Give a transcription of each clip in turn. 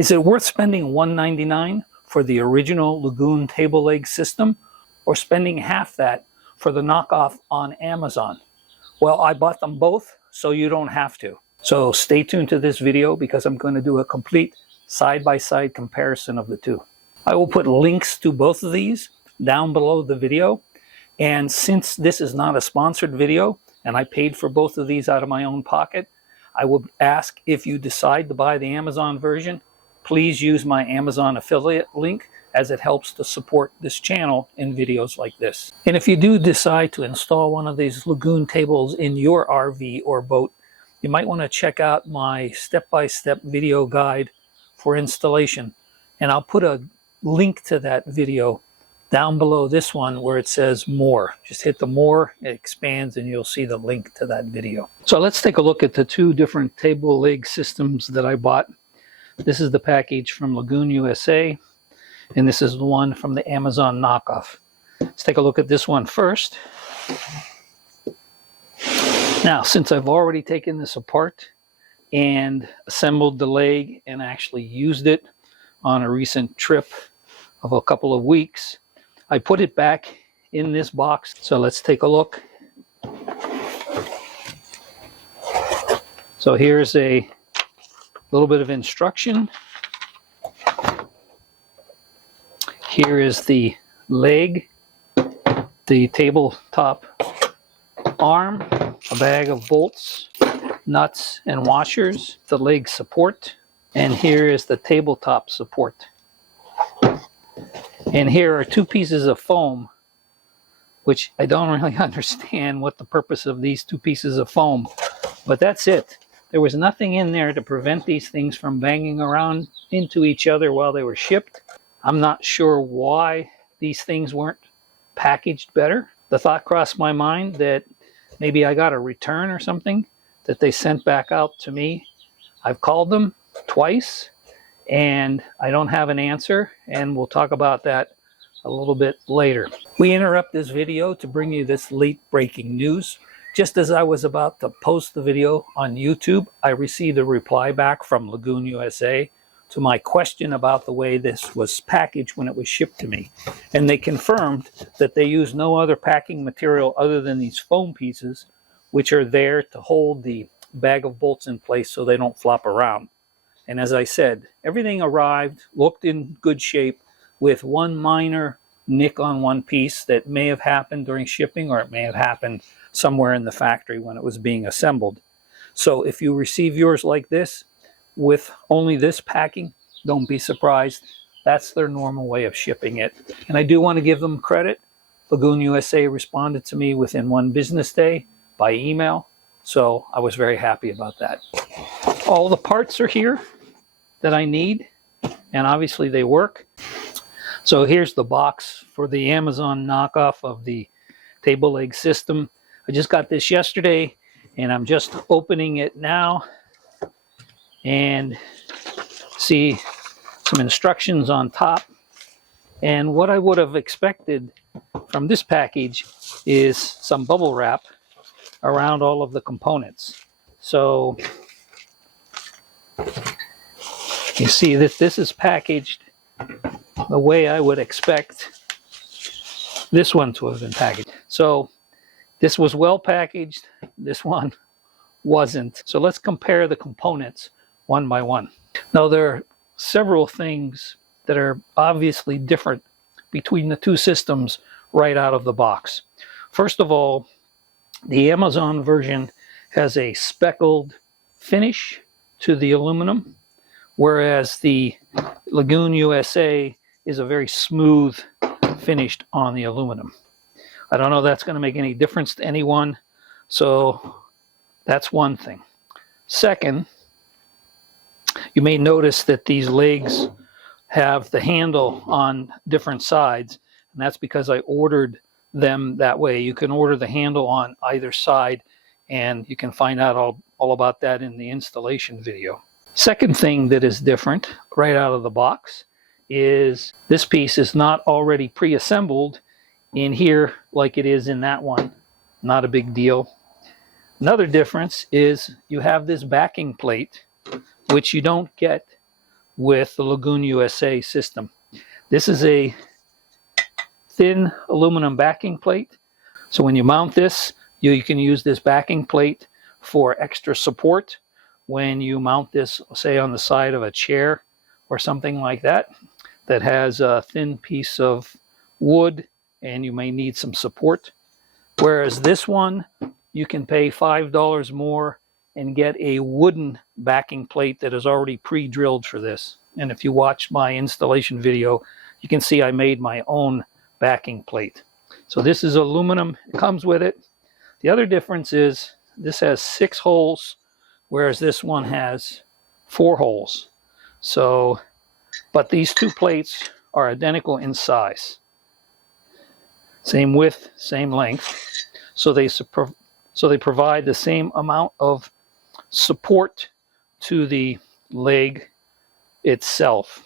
Is it worth spending $199 for the original Lagun table leg system, or spending half that for the knockoff on Amazon? Well, I bought them both, so you don't have to. So stay tuned to this video because I'm going to do a complete side-by-side comparison of the two. I will put links to both of these down below the video. And since this is not a sponsored video, and I paid for both of these out of my own pocket, I would ask, if you decide to buy the Amazon version, please use my Amazon affiliate link, as it helps to support this channel in videos like this. And if you do decide to install one of these Lagun tables in your RV or boat, you might want to check out my step-by-step video guide for installation. And I'll put a link to that video down below this one where it says more. Just hit the more, it expands, and you'll see the link to that video. So let's take a look at the two different table leg systems that I bought. This is the package from Lagun USA, and this is the one from the Amazon knockoff. Let's take a look at this one first. Now, since I've already taken this apart and assembled the leg and actually used it on a recent trip of a couple of weeks, I put it back in this box. So let's take a look. So here's a little bit of instruction. Here is the leg, the tabletop arm, a bag of bolts, nuts, and washers, the leg support, and here is the tabletop support. And here are two pieces of foam, which I don't really understand what the purpose of these two pieces of foam, but that's it. There was nothing in there to prevent these things from banging around into each other while they were shipped. I'm not sure why these things weren't packaged better. The thought crossed my mind that maybe I got a return or something that they sent back out to me. I've called them twice and I don't have an answer, and we'll talk about that a little bit later. We interrupt this video to bring you this late breaking news. Just as I was about to post the video on YouTube, I received a reply back from Lagun USA to my question about the way this was packaged when it was shipped to me. And they confirmed that they use no other packing material other than these foam pieces, which are there to hold the bag of bolts in place so they don't flop around. And as I said, everything arrived, looked in good shape, with one minor nick on one piece that may have happened during shipping, or it may have happened somewhere in the factory when it was being assembled. So if you receive yours like this, with only this packing, don't be surprised. That's their normal way of shipping it. And I do want to give them credit. Lagun USA responded to me within 1 business day by email, so I was very happy about that. All the parts are here that I need, and obviously they work. So here's the box for the Amazon knockoff of the table leg system. I just got this yesterday, and I'm just opening it now. And see some instructions on top. And what I would have expected from this package is some bubble wrap around all of the components. So you see that this is packaged the way I would expect this one to have been packaged. So this was well packaged, this one wasn't. So let's compare the components one by one. Now, there are several things that are obviously different between the two systems right out of the box. First of all, the Amazon version has a speckled finish to the aluminum, whereas the Lagun USA is a very smooth finished on the aluminum. I don't know if that's going to make any difference to anyone, so that's one thing. Second, you may notice that these legs have the handle on different sides, and that's because I ordered them that way. You can order the handle on either side, and you can find out all about that in the installation video. Second thing that is different right out of the box is this piece is not already pre-assembled in here like it is in that one. Not a big deal. Another difference is you have this backing plate, which you don't get with the Lagun USA system. This is a thin aluminum backing plate. So when you mount this, you can use this backing plate for extra support when you mount this, say, on the side of a chair or something like that, that has a thin piece of wood and you may need some support. Whereas this one, you can pay $5 more and get a wooden backing plate that is already pre-drilled for this. And if you watch my installation video, you can see I made my own backing plate. So this is aluminum, it comes with it. The other difference is this has 6 holes, whereas this one has 4 holes. So, but these two plates are identical in size. Same width, same length. So they provide the same amount of support to the leg itself.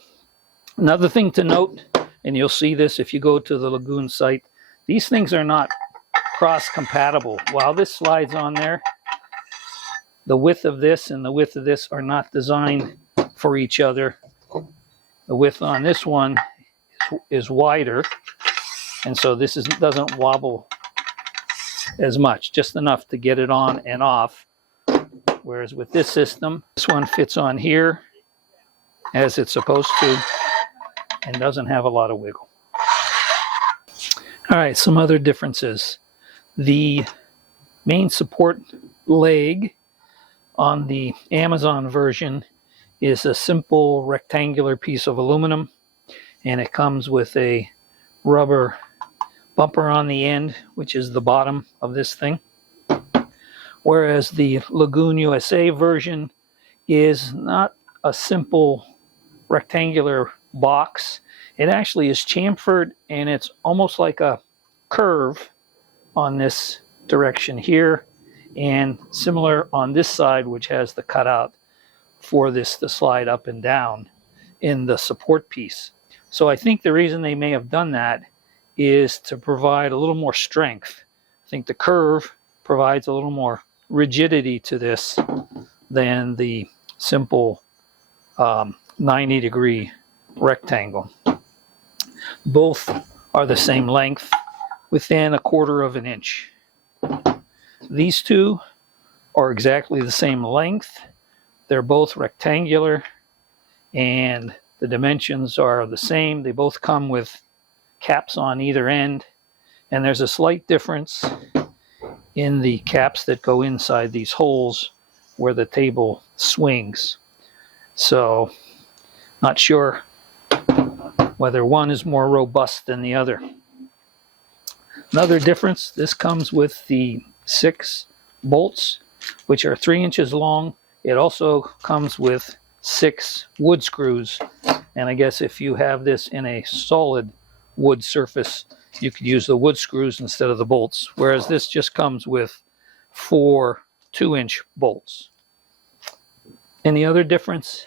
Another thing to note, and you'll see this if you go to the Lagun site, these things are not cross-compatible. While this slides on there, the width of this and the width of this are not designed for each other. The width on this one is wider, and so this doesn't wobble as much, just enough to get it on and off. Whereas with this system, this one fits on here as it's supposed to and doesn't have a lot of wiggle. All right, some other differences. The main support leg on the Amazon version is a simple rectangular piece of aluminum, and it comes with a rubber bumper on the end, which is the bottom of this thing. Whereas the Lagun USA version is not a simple rectangular box. It actually is chamfered, and it's almost like a curve on this direction here, and similar on this side, which has the cutout for this to slide up and down in the support piece. So I think the reason they may have done that is to provide a little more strength. I think the curve provides a little more rigidity to this than the simple 90-degree rectangle. Both are the same length, within 1/4 of an inch. These two are exactly the same length. They're both rectangular, and the dimensions are the same. They both come with caps on either end, and there's a slight difference in the caps that go inside these holes where the table swings. So, not sure whether one is more robust than the other. Another difference, this comes with the 6 bolts, which are 3 inches long. It also comes with 6 wood screws, and I guess if you have this in a solid wood surface, you could use the wood screws instead of the bolts, whereas this just comes with 4 2-inch bolts. And the other difference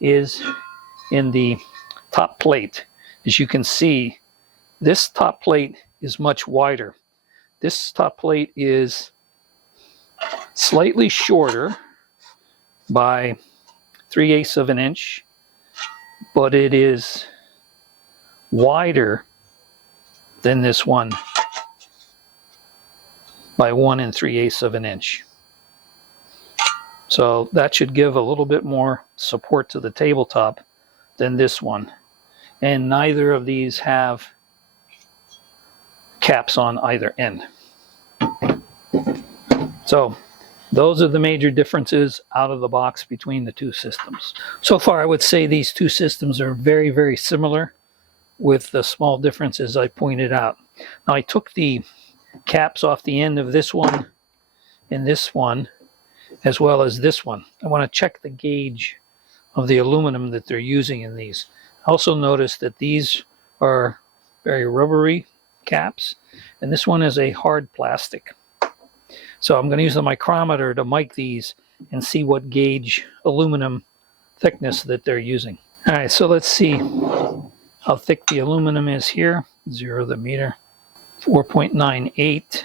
is in the top plate. As you can see, this top plate is much wider. This top plate is slightly shorter by 3/8 of an inch, but it is wider than this one by 1 3/8 of an inch. So that should give a little bit more support to the tabletop than this one. And neither of these have caps on either end. So those are the major differences out of the box between the two systems. So far, I would say these two systems are very, very similar, with the small differences I pointed out. Now, I took the caps off the end of this one and this one, as well as this one. I want to check the gauge of the aluminum that they're using in these. I also noticed that these are very rubbery caps, and this one is a hard plastic. So I'm going to use the micrometer to mic these and see what gauge aluminum thickness that they're using. All right, so let's see how thick the aluminum is here. 0 the meter. 4.98,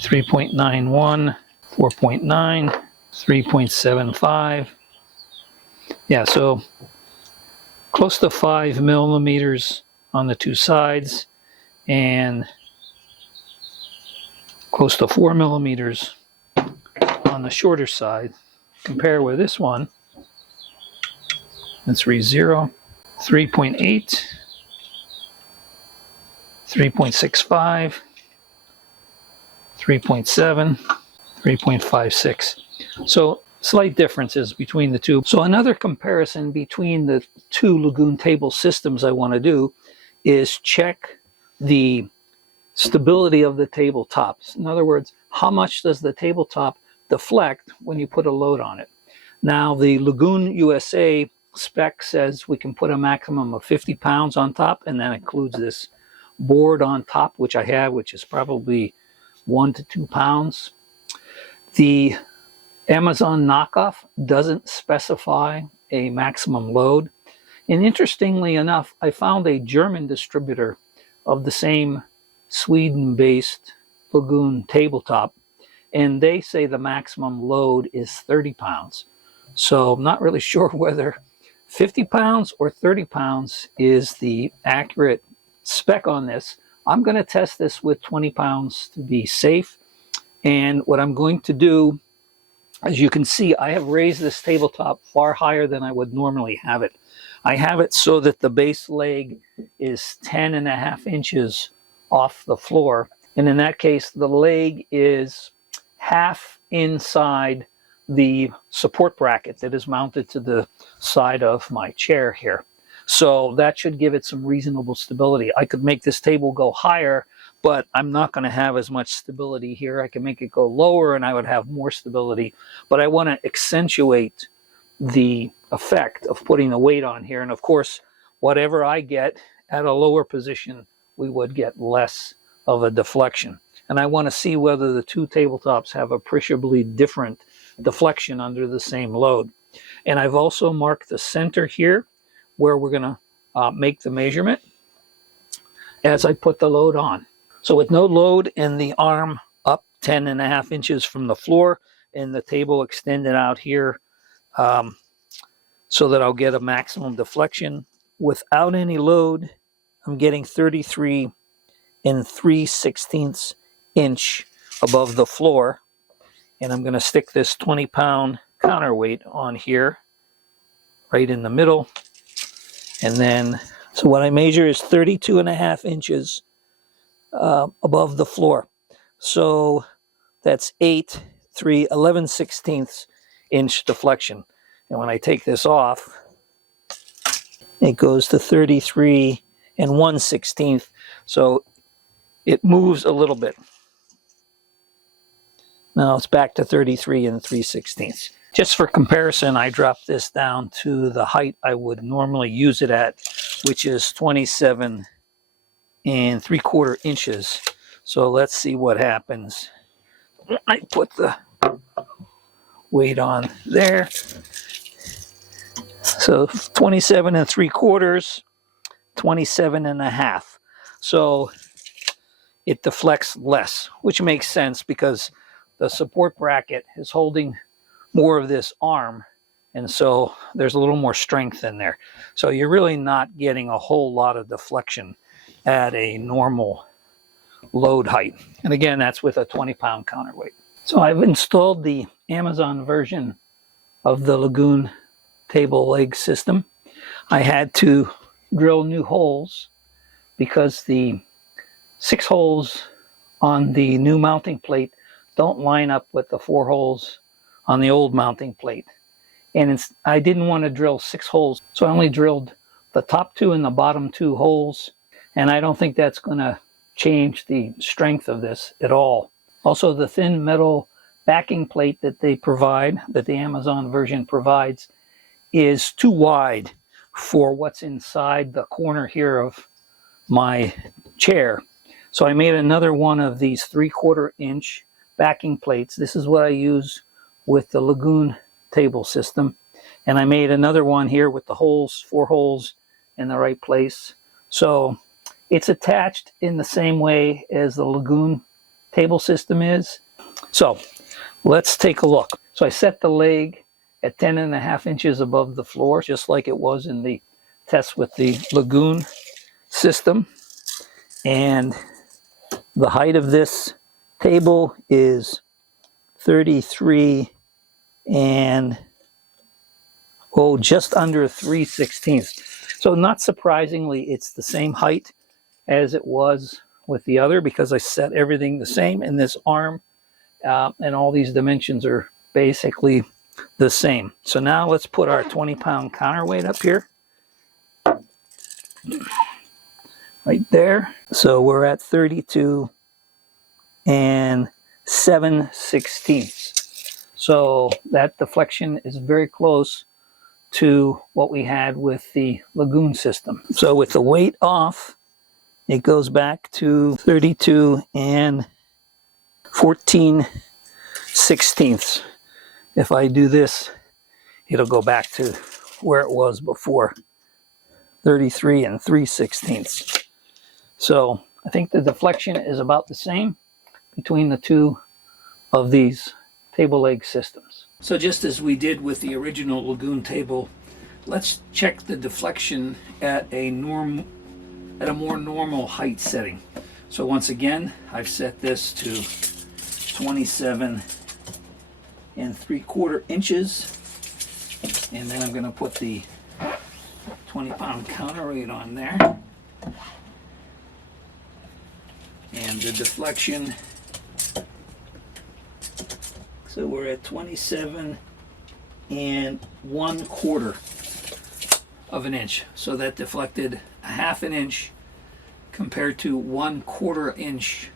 3.91, 4.9, 3.75. Yeah, so close to 5 millimeters on the two sides and close to 4 millimeters on the shorter side. Compare with this one. Let's read 0, 3.8, 3.65, 3.7, 3.56. So slight differences between the two. So another comparison between the two Lagun table systems I want to do is check the stability of the tabletops. In other words, how much does the tabletop deflect when you put a load on it? Now, the Lagun USA spec says we can put a maximum of 50 pounds on top, and that includes this board on top, which I have, which is probably 1 to 2 pounds. The Amazon knockoff doesn't specify a maximum load. And interestingly enough, I found a German distributor of the same Sweden-based Lagun tabletop, and they say the maximum load is 30 pounds. So I'm not really sure whether 50 pounds or 30 pounds is the accurate spec on this. I'm going to test this with 20 pounds to be safe. And what I'm going to do, as you can see, I have raised this tabletop far higher than I would normally have it. I have it so that the base leg is 10.5 inches off the floor. And in that case, the leg is half inside the support bracket that is mounted to the side of my chair here. So that should give it some reasonable stability. I could make this table go higher, but I'm not going to have as much stability here. I can make it go lower and I would have more stability, but I want to accentuate the effect of putting the weight on here. And of course, whatever I get at a lower position, we would get less of a deflection. And I want to see whether the two tabletops have appreciably different deflection under the same load. And I've also marked the center here where we're going to make the measurement as I put the load on. So with no load and the arm up 10.5 inches from the floor and the table extended out here so that I'll get a maximum deflection. Without any load, I'm getting 33 3/16 inch above the floor. And I'm going to stick this 20-pound counterweight on here, right in the middle. And then, so what I measure is 32.5 inches above the floor. So that's 11/16 inch deflection. And when I take this off, it goes to 33 1/16. So it moves a little bit. Now it's back to 33 3/16. Just for comparison, I dropped this down to the height I would normally use it at, which is 27 3/4 inches. So let's see what happens. I put the weight on there. So 27 3/4, 27.5. So it deflects less, which makes sense because the support bracket is holding more of this arm, and so there's a little more strength in there. So you're really not getting a whole lot of deflection at a normal load height. And again, that's with a 20-pound counterweight. So I've installed the Amazon version of the Lagun table leg system. I had to drill new holes because the 6 holes on the new mounting plate don't line up with the 4 holes on the old mounting plate. And I didn't want to drill 6 holes, so I only drilled the top 2 and the bottom 2 holes. And I don't think that's going to change the strength of this at all. Also, the thin metal backing plate that they provide, that the Amazon version provides, is too wide for what's inside the corner here of my chair. So I made another one of these 3/4 inch backing plates. This is what I use with the Lagun table system. And I made another one here with the holes, 4 holes in the right place. So it's attached in the same way as the Lagun table system is. So let's take a look. So I set the leg at 10.5 inches above the floor, just like it was in the test with the Lagun system. And the height of this table is 33 and just under 3/16. So not surprisingly, it's the same height as it was with the other, because I set everything the same in this arm, and all these dimensions are basically the same. So now let's put our 20-pound counterweight up here. Right there. So we're at 32 and 7/16. So that deflection is very close to what we had with the Lagun system. So with the weight off, it goes back to 32 and 14/16. If I do this, it'll go back to where it was before, 33 and 3/16. So I think the deflection is about the same between the two of these table leg systems. So just as we did with the original Lagun table, let's check the deflection at a more normal height setting. So once again, I've set this to 27 and 3/4 inches, and then I'm going to put the 20-pound counterweight on there, and the deflection, so we're at 27 and 1/4 of an inch. So that deflected 1/2 inch compared to 1/4 inch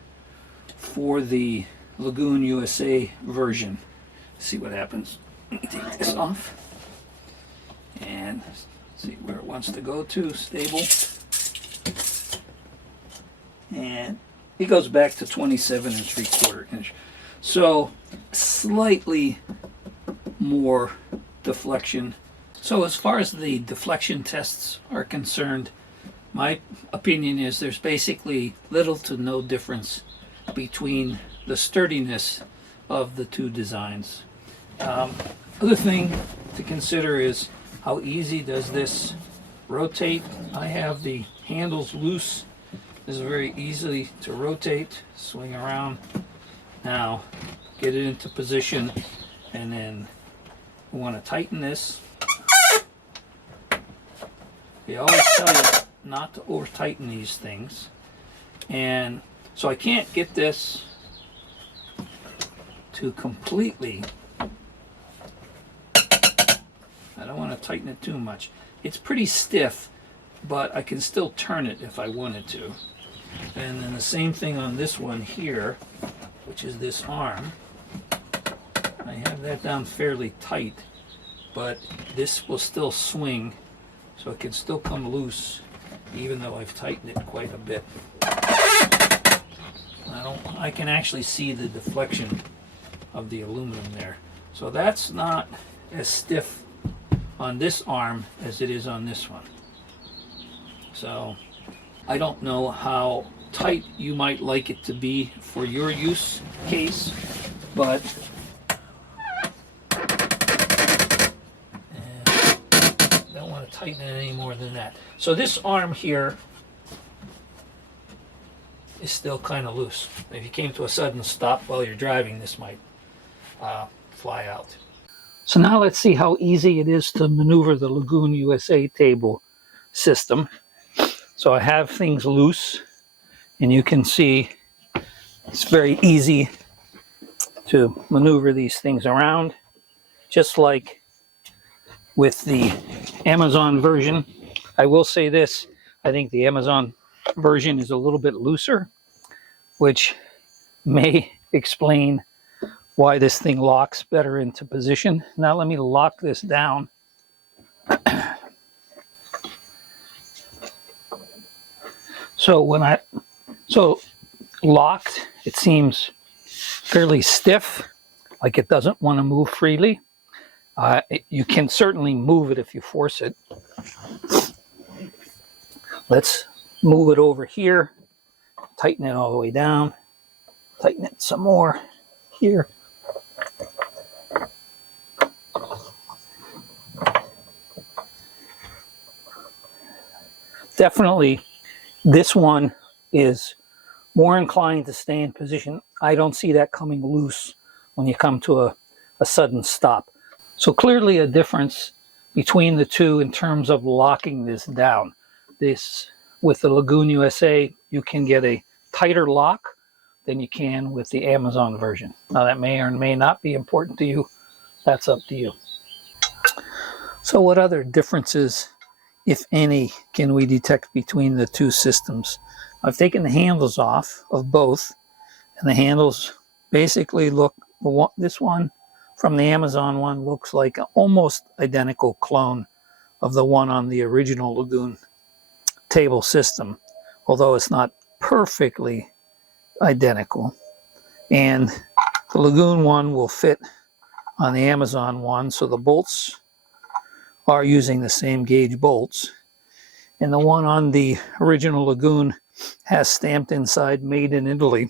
for the Lagun USA version. See what happens. Let me take this off and see where it wants to go to. Stable. And it goes back to 27 and 3/4 inch. So slightly more deflection. So as far as the deflection tests are concerned, my opinion is there's basically little to no difference between the sturdiness of the two designs. Other thing to consider is how easy does this rotate. I have the handles loose. This is very easy to rotate, swing around. Now get it into position, and then we want to tighten this. They always tell you not to over tighten these things, and so I can't get this to completely, I don't want to tighten it too much. It's pretty stiff, but I can still turn it if I wanted to. And then the same thing on this one here, which is this arm. I have that down fairly tight, but this will still swing, so it can still come loose even though I've tightened it quite a bit. I can actually see the deflection of the aluminum there. So that's not as stiff on this arm as it is on this one. So I don't know how tight you might like it to be for your use case, but don't want to tighten it any more than that. So this arm here is still kind of loose. If you came to a sudden stop while you're driving, this might fly out. So now let's see how easy it is to maneuver the Lagun USA table system. So I have things loose, and you can see it's very easy to maneuver these things around, just like with the Amazon version. I will say this, I think the Amazon version is a little bit looser, which may explain why this thing locks better into position. Now let me lock this down. So locked, it seems fairly stiff, like it doesn't want to move freely. You can certainly move it if you force it. Let's move it over here, tighten it all the way down, tighten it some more here. Definitely, this one is more inclined to stay in position. I don't see that coming loose when you come to a sudden stop. So clearly a difference between the two in terms of locking this down. This, with the Lagun USA, you can get a tighter lock than you can with the Amazon version. Now that may or may not be important to you. That's up to you. So what other differences, if any, can we detect between the two systems? I've taken the handles off of both, and the handles basically look, this one from the Amazon one looks like an almost identical clone of the one on the original Lagun table system, although it's not perfectly identical. And the Lagun one will fit on the Amazon one, so the bolts are using the same gauge bolts. And the one on the original Lagun has stamped inside "Made in Italy."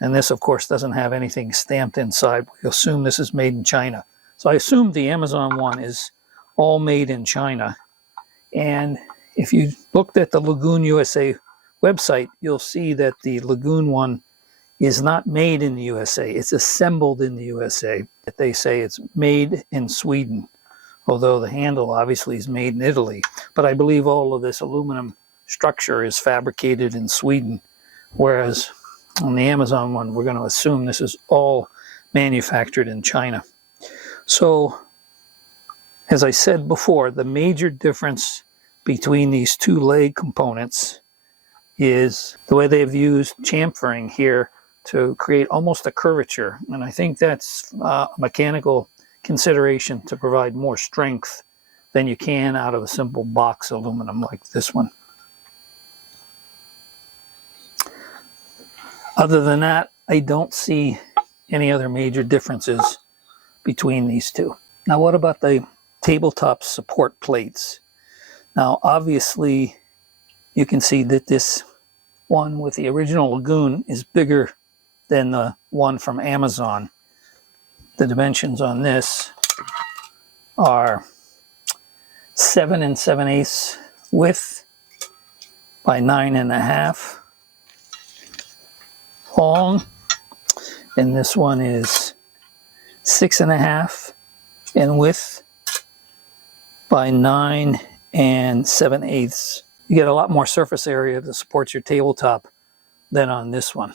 And this, of course, doesn't have anything stamped inside. We assume this is made in China. So I assume the Amazon one is all made in China. And if you looked at the Lagun USA website, you'll see that the Lagun one is not made in the USA. It's assembled in the USA. They say it's made in Sweden, although the handle obviously is made in Italy. But I believe all of this aluminum structure is fabricated in Sweden, whereas on the Amazon one, we're going to assume this is all manufactured in China. So, as I said before, the major difference between these two leg components is the way they've used chamfering here to create almost a curvature. And I think that's a mechanical consideration to provide more strength than you can out of a simple box aluminum like this one. Other than that, I don't see any other major differences between these two. Now, what about the tabletop support plates? Now, obviously, you can see that this one with the original Lagun is bigger than the one from Amazon. The dimensions on this are 7 7/8 width by 9.5 long, and this one is 6.5 in width by 9 7/8. You get a lot more surface area to support your tabletop than on this one.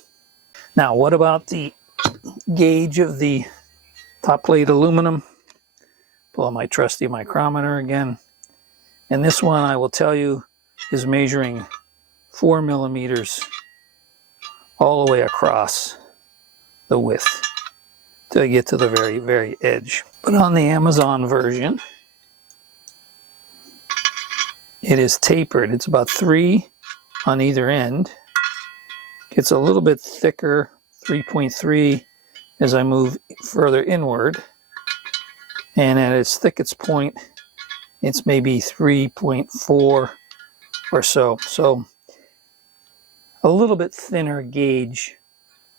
Now, what about the gauge of the top plate aluminum? Pull out my trusty micrometer again. And this one, I will tell you, is measuring 4 millimeters all the way across the width to get to the very, very edge. But on the Amazon version, it is tapered. It's about 3 on either end. Gets a little bit thicker, 3.3, as I move further inward. And at its thickest point, it's maybe 3.4 or so. So a little bit thinner gauge,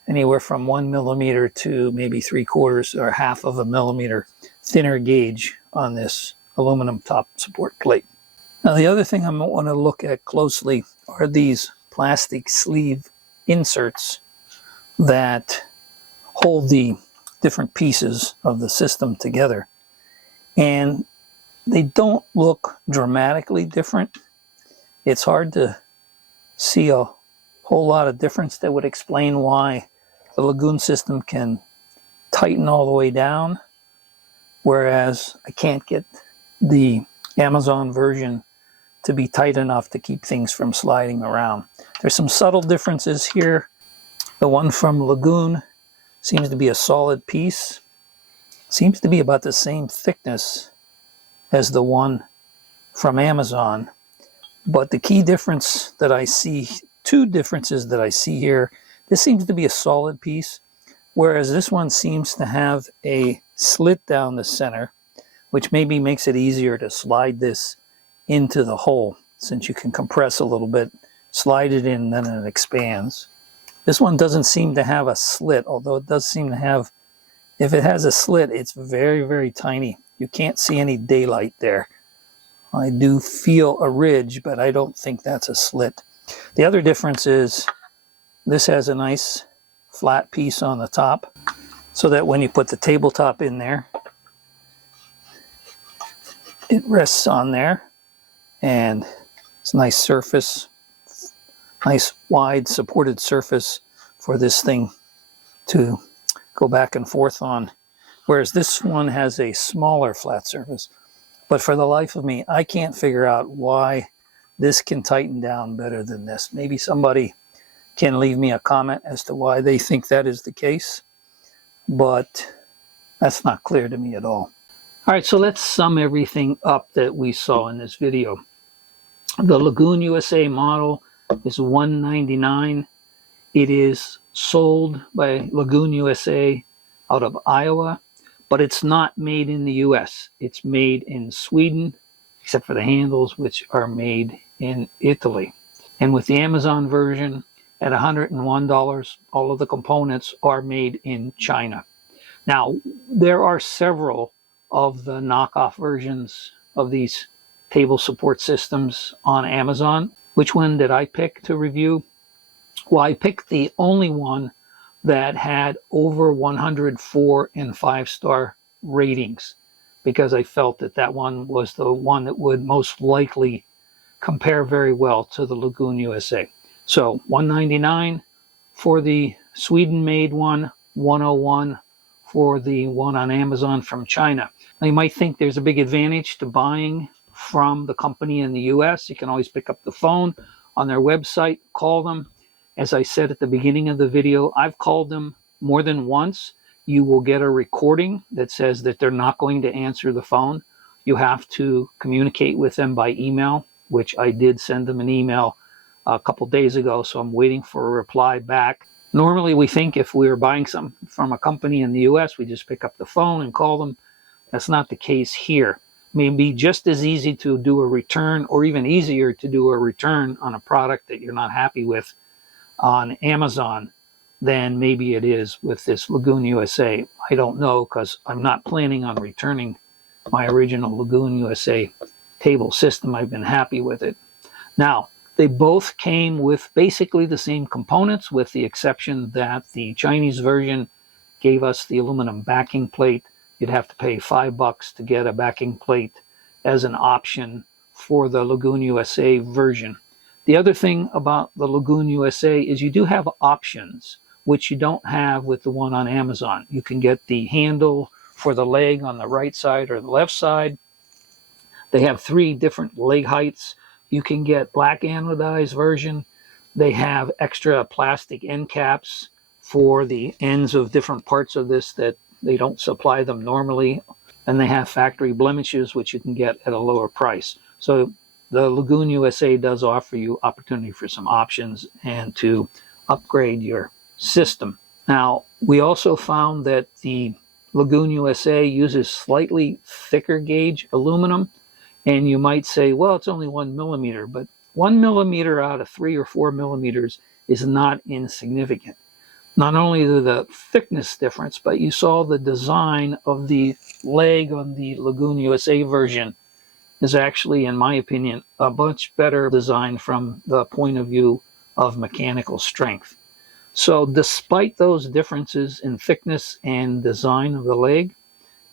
anywhere from 1 millimeter to maybe 3/4 or half of a millimeter thinner gauge on this aluminum top support plate. Now, the other thing I might want to look at closely are these plastic sleeve inserts that hold the different pieces of the system together. And they don't look dramatically different. It's hard to see a whole lot of difference that would explain why the Lagun system can tighten all the way down, whereas I can't get the Amazon version to be tight enough to keep things from sliding around. There's some subtle differences here. The one from Lagun seems to be a solid piece. Seems to be about the same thickness as the one from Amazon. But the key difference that I see, two differences that I see here, this seems to be a solid piece, whereas this one seems to have a slit down the center, which maybe makes it easier to slide this into the hole, since you can compress a little bit, slide it in, and then it expands. This one doesn't seem to have a slit, although it does seem to have, if it has a slit, it's very, very tiny. You can't see any daylight there. I do feel a ridge, but I don't think that's a slit. The other difference is this has a nice flat piece on the top, so that when you put the tabletop in there, it rests on there, and it's a nice surface, nice wide supported surface for this thing to go back and forth on. Whereas this one has a smaller flat surface. But for the life of me, I can't figure out why this can tighten down better than this. Maybe somebody can leave me a comment as to why they think that is the case, but that's not clear to me at all. All right, so let's sum everything up that we saw in this video. The Lagun USA model is $199. It is sold by Lagun USA out of Iowa, but it's not made in the US. It's made in Sweden, except for the handles, which are made in Italy. And with the Amazon version at $101, all of the components are made in China. Now, there are several of the knockoff versions of these table support systems on Amazon. Which one did I pick to review? Well, I picked the only one that had over 104 and 5-star ratings, because I felt that that one was the one that would most likely compare very well to the Lagun USA. So $199 for the Sweden-made one, $101 for the one on Amazon from China. Now, you might think there's a big advantage to buying from the company in the US. You can always pick up the phone on their website, call them. As I said at the beginning of the video, I've called them more than once. You will get a recording that says that they're not going to answer the phone. You have to communicate with them by email, which I did send them an email a couple days ago, so I'm waiting for a reply back. Normally, we think if we were buying something from a company in the US, we just pick up the phone and call them. That's not the case here. It may be just as easy to do a return, or even easier to do a return on a product that you're not happy with on Amazon than maybe it is with this Lagun USA. I don't know, because I'm not planning on returning my original Lagun USA table system. I've been happy with it. Now, they both came with basically the same components, with the exception that the Chinese version gave us the aluminum backing plate. You'd have to pay $5 to get a backing plate as an option for the Lagun USA version. The other thing about the Lagun USA is you do have options, which you don't have with the one on Amazon. You can get the handle for the leg on the right side or the left side. They have 3 different leg heights. You can get black anodized version. They have extra plastic end caps for the ends of different parts of this that they don't supply them normally. And they have factory blemishes, which you can get at a lower price. So the Lagun USA does offer you opportunity for some options and to upgrade your system. Now, we also found that the Lagun USA uses slightly thicker gauge aluminum. And you might say, well, it's only 1 millimeter, but 1 millimeter out of 3 or 4 millimeters is not insignificant. Not only the thickness difference, but you saw the design of the leg on the Lagun USA version is actually, in my opinion, a much better design from the point of view of mechanical strength. So despite those differences in thickness and design of the leg,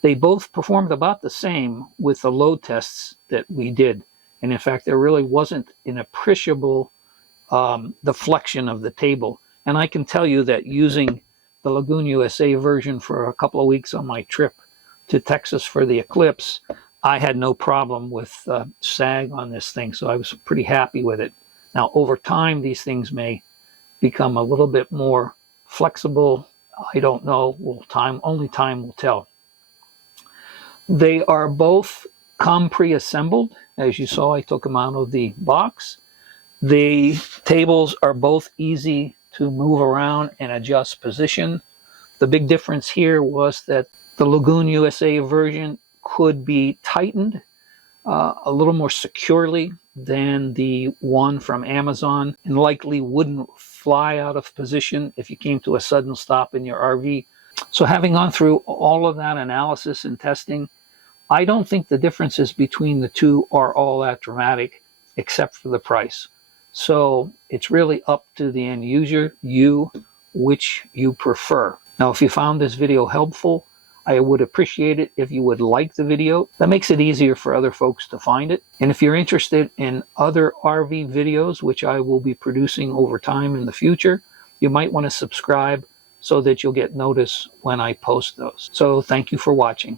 they both performed about the same with the load tests that we did. And in fact, there really wasn't an appreciable deflection of the table. And I can tell you that using the Lagun USA version for a couple of weeks on my trip to Texas for the eclipse, I had no problem with sag on this thing. So I was pretty happy with it. Now, over time, these things may become a little bit more flexible. I don't know. Only time will tell. They are both come pre-assembled. As you saw, I took them out of the box. The tables are both easy to move around and adjust position. The big difference here was that the Lagun USA version could be tightened a little more securely than the one from Amazon, and likely wouldn't fly out of position if you came to a sudden stop in your RV. So having gone through all of that analysis and testing, I don't think the differences between the two are all that dramatic, except for the price. So it's really up to the end user, which you prefer. Now, if you found this video helpful, I would appreciate it if you would like the video. That makes it easier for other folks to find it. And if you're interested in other RV videos, which I will be producing over time in the future, you might want to subscribe so that you'll get notice when I post those. So thank you for watching.